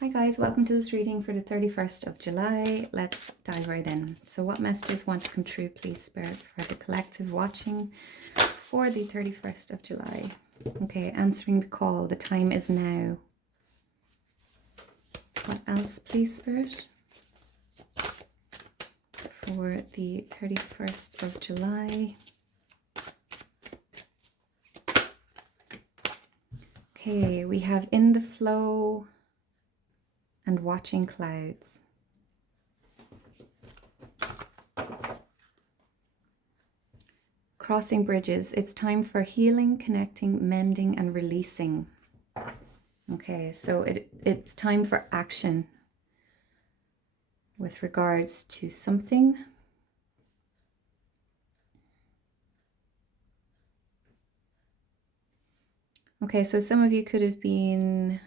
Hi guys, welcome to this reading for the 31st of July. Let's dive right in. So what messages want to come true, please, Spirit, for the collective watching for the 31st of July? Okay, answering the call. The time is now. What else, please, Spirit, for the 31st of July? Okay, we have in the flow and watching clouds. Crossing bridges. It's time for healing, connecting, mending, and releasing. Okay, so it's time for action with regards to something. Okay, so some of you could have been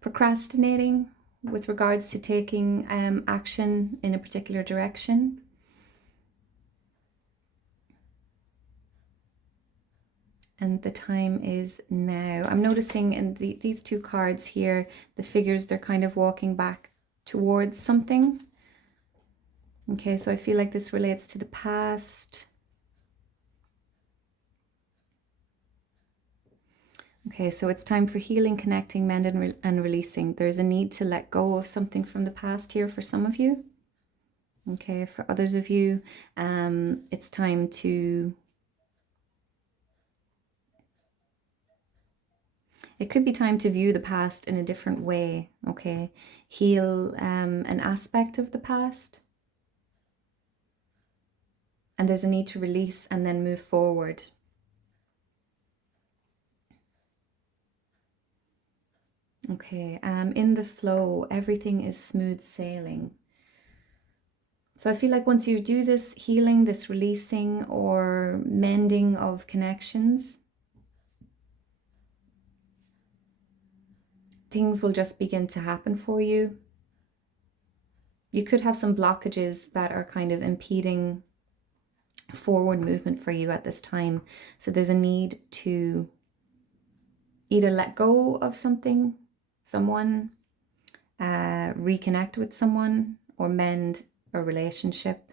procrastinating with regards to taking action in a particular direction. And the time is now. I'm noticing in these two cards here, the figures, they're kind of walking back towards something. Okay, so I feel like this relates to the past. Okay, so it's time for healing, connecting, mending, and releasing. There's a need to let go of something from the past here for some of you. Okay, for others of you, it's time to... It could be time to view the past in a different way, okay? Heal an aspect of the past. And there's a need to release and then move forward. Okay, in the flow, everything is smooth sailing. So I feel like once you do this healing, this releasing or mending of connections, things will just begin to happen for you. You could have some blockages that are kind of impeding forward movement for you at this time. So there's a need to either let go of something, someone, reconnect with someone, or mend a relationship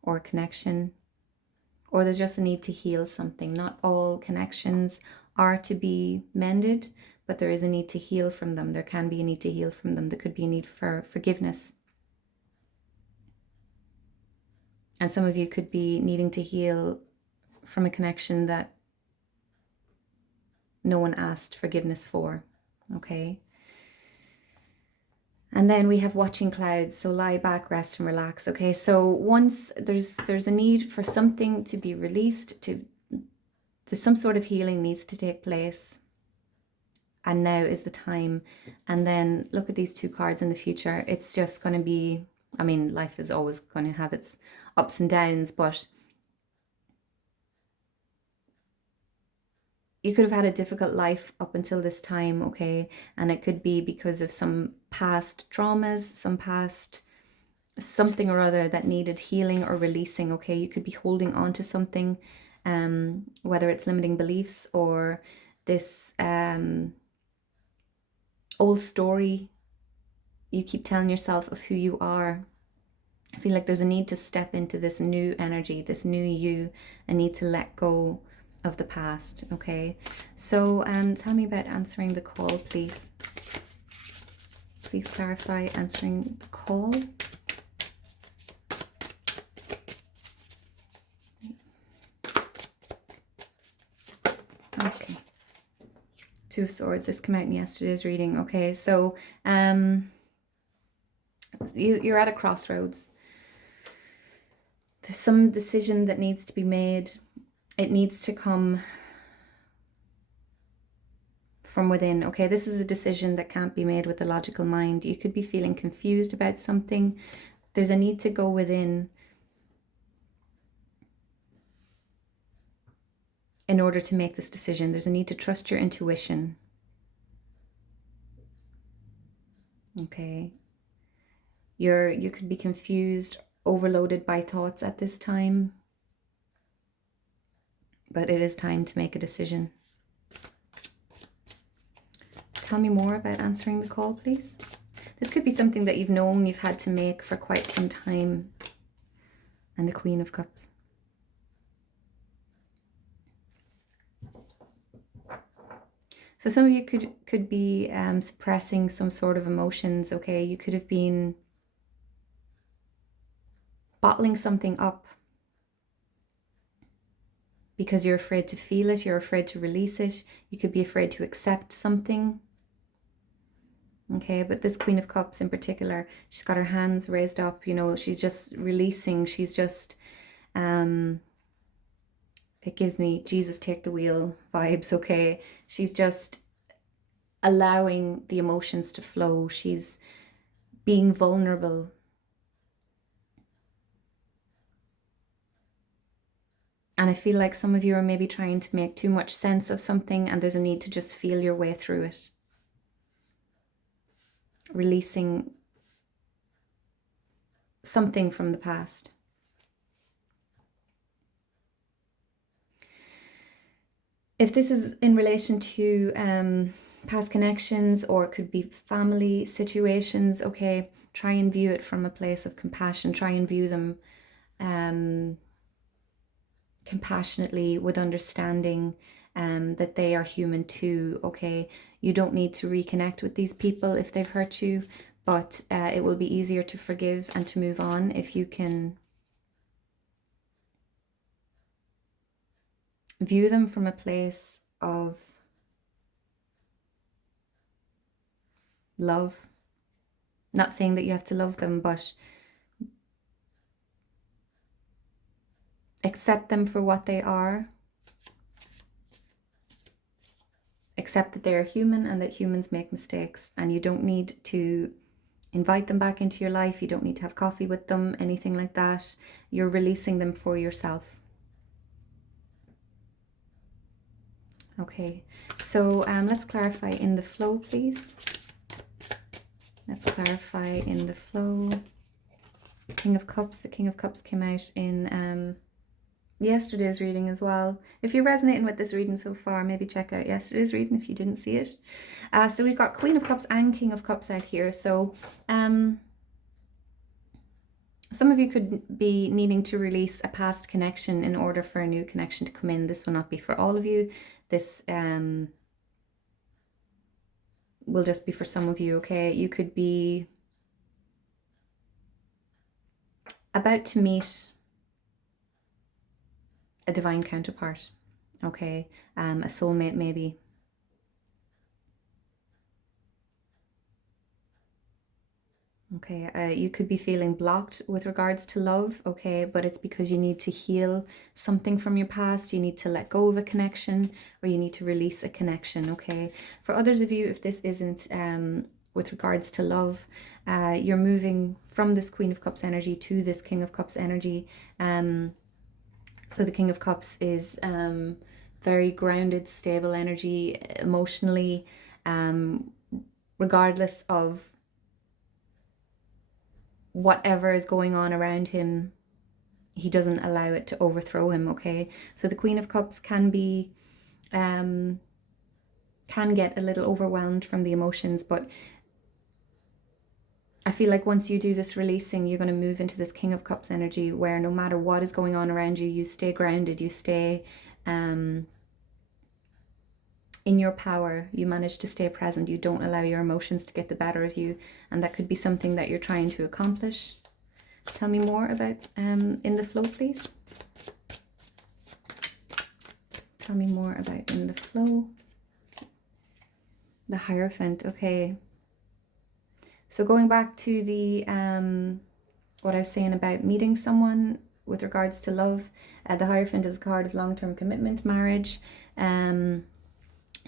or connection, or there's just a need to heal something. Not all connections are to be mended, but there is a need to heal from them. There can be a need to heal from them. There could be a need for forgiveness. And some of you could be needing to heal from a connection that no one asked forgiveness for, okay? And then we have watching clouds, so lie back, rest and relax, okay? So once there's a need for something to be released, there's some sort of healing needs to take place. And now is the time. And then look at these two cards in the future. It's just going to be, I mean, life is always going to have its ups and downs, but you could have had a difficult life up until this time, okay? And it could be because of some past traumas, some past something or other that needed healing or releasing, okay? You could be holding on to something, whether it's limiting beliefs or this old story you keep telling yourself of who you are. I feel like there's a need to step into this new energy, this new you, a need to let go of the past, okay? So tell me about answering the call, please. Please clarify answering the call. Okay. Two of Swords, this came out in yesterday's reading, okay? So you're at a crossroads. There's some decision that needs to be made. It needs to come from within, okay? This is a decision that can't be made with the logical mind. You could be feeling confused about something. There's a need to go within in order to make this decision. There's a need to trust your intuition. Okay. You could be confused, overloaded by thoughts at this time. but it is time to make a decision. Tell me more about answering the call, please. This could be something that you've known you've had to make for quite some time. And the Queen of Cups. So some of you could be suppressing some sort of emotions, okay? You could have been bottling something up because you're afraid to feel it, you're afraid to release it. You could be afraid to accept something. Okay, but this Queen of Cups in particular, she's got her hands raised up, you know, she's just releasing, she's just, it gives me Jesus take the wheel vibes, okay? She's just allowing the emotions to flow. She's being vulnerable. And I feel like some of you are maybe trying to make too much sense of something and there's a need to just feel your way through it. Releasing something from the past. If this is in relation to past connections, or it could be family situations, okay, try and view it from a place of compassion. Try and view them compassionately, with understanding that they are human too, okay? You don't need to reconnect with these people if they've hurt you, but it will be easier to forgive and to move on if you can view them from a place of love. Not saying that you have to love them, but accept them for what they are. Accept that they are human and that humans make mistakes, and you don't need to invite them back into your life. You don't need to have coffee with them, anything like that. You're releasing them for yourself. Okay, so let's clarify in the flow, please. Let's clarify in the flow. King of Cups. The King of Cups came out in yesterday's reading as well. If you're resonating with this reading so far, maybe check out yesterday's reading if you didn't see it. So we've got Queen of Cups and King of Cups out here. So some of you could be needing to release a past connection in order for a new connection to come in. This will not be for all of you. This will just be for some of you, okay? You could be about to meet a divine counterpart, okay? A soulmate maybe. Okay, you could be feeling blocked with regards to love, okay, but it's because you need to heal something from your past. You need to let go of a connection, or you need to release a connection, okay? For others of you, if this isn't with regards to love, you're moving from this Queen of Cups energy to this King of Cups energy. So the King of Cups is very grounded, stable energy emotionally, regardless of whatever is going on around him, he doesn't allow it to overthrow him, okay? So the Queen of Cups can be, can get a little overwhelmed from the emotions, but I feel like once you do this releasing, you're going to move into this King of Cups energy where no matter what is going on around you, you stay grounded, you stay in your power, you manage to stay present, you don't allow your emotions to get the better of you, and that could be something that you're trying to accomplish. Tell me more about in the flow, please. Tell me more about in the flow. The Hierophant, okay. So going back to the what I was saying about meeting someone with regards to love, the Hierophant is a card of long-term commitment, marriage.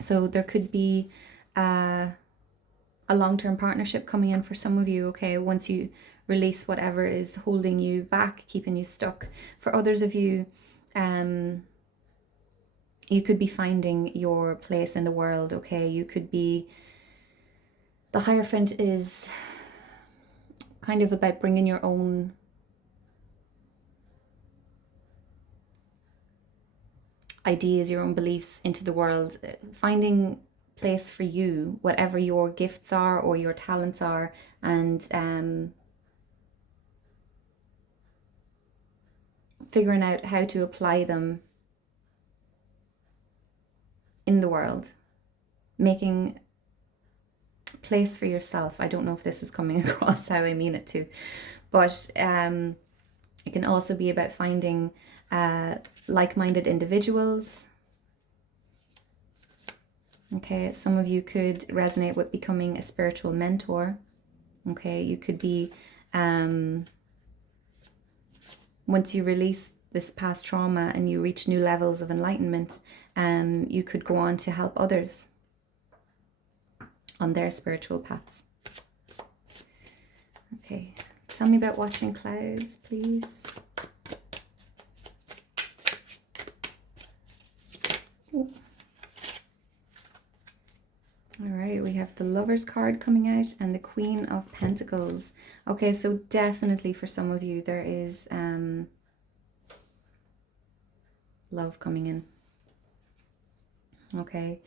So there could be a long-term partnership coming in for some of you, okay, once you release whatever is holding you back, keeping you stuck. For others of you, you could be finding your place in the world, okay? You could be, the Hierophant is kind of about bringing your own ideas, your own beliefs into the world, finding place for you, whatever your gifts are or your talents are, and figuring out how to apply them in the world, making place for yourself. I don't know if this is coming across how I mean it to, but it can also be about finding like-minded individuals. Okay, some of you could resonate with becoming a spiritual mentor. Okay, you could be, once you release this past trauma and you reach new levels of enlightenment, you could go on to help others on their spiritual paths. Okay, tell me about watching clouds, please. All right, we have the Lovers card coming out and the Queen of Pentacles. Okay, so definitely for some of you there is love coming in. Okay,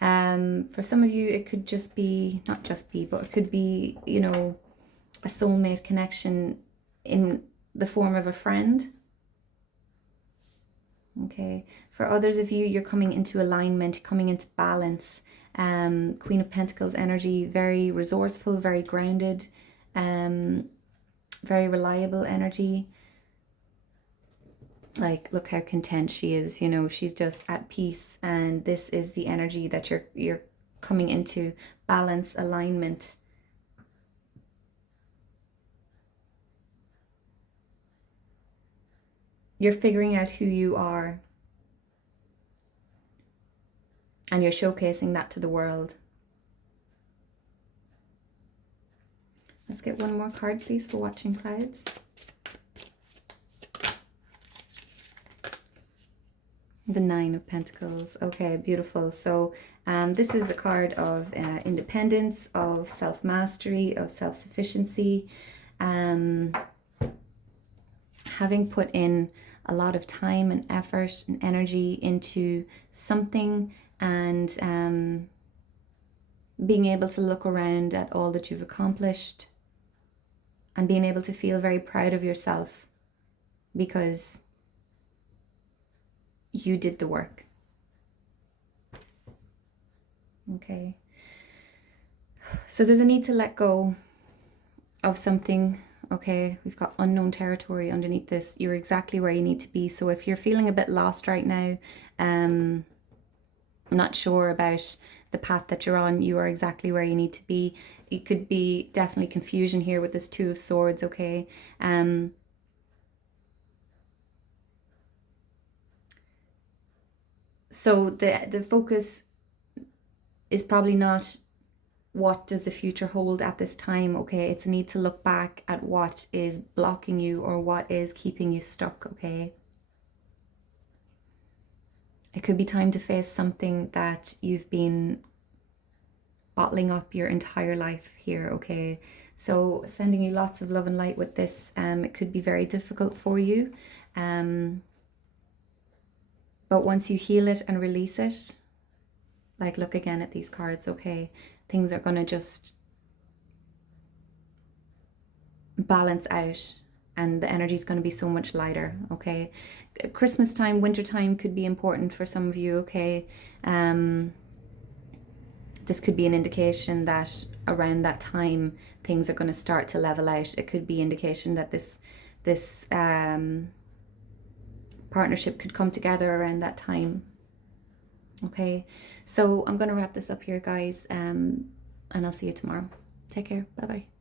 for some of you it could just be, not just be, but it could be, you know, a soulmate connection in the form of a friend. Okay, for others of you, you're coming into alignment, coming into balance. Queen of Pentacles energy, very resourceful, very grounded, very reliable energy. Like, look how content she is, you know, she's just at peace, and this is the energy that you're coming into, balance, alignment. You're figuring out who you are, and you're showcasing that to the world. Let's get one more card, please, for watching clouds. The Nine of Pentacles. Okay, beautiful. So this is a card of independence, of self-mastery, of self-sufficiency. Having put in a lot of time and effort and energy into something, and being able to look around at all that you've accomplished and being able to feel very proud of yourself because you did the work. Okay. So there's a need to let go of something. Okay, we've got unknown territory underneath this. You're exactly where you need to be. So if you're feeling a bit lost right now, not sure about the path that you're on, you are exactly where you need to be. It could be definitely confusion here with this Two of Swords, okay? So the focus is probably not what does the future hold at this time, okay? It's a need to look back at what is blocking you or what is keeping you stuck, okay? It could be time to face something that you've been bottling up your entire life here, okay? So sending you lots of love and light with this. It could be very difficult for you. But once you heal it and release it, like look again at these cards, okay? Things are going to just balance out and the energy is going to be so much lighter, okay? Christmas time, winter time could be important for some of you, okay? This could be an indication that around that time things are going to start to level out. It could be indication that this partnership could come together around that time. Okay, so I'm going to wrap this up here, guys, and I'll see you tomorrow. Take care. Bye-bye.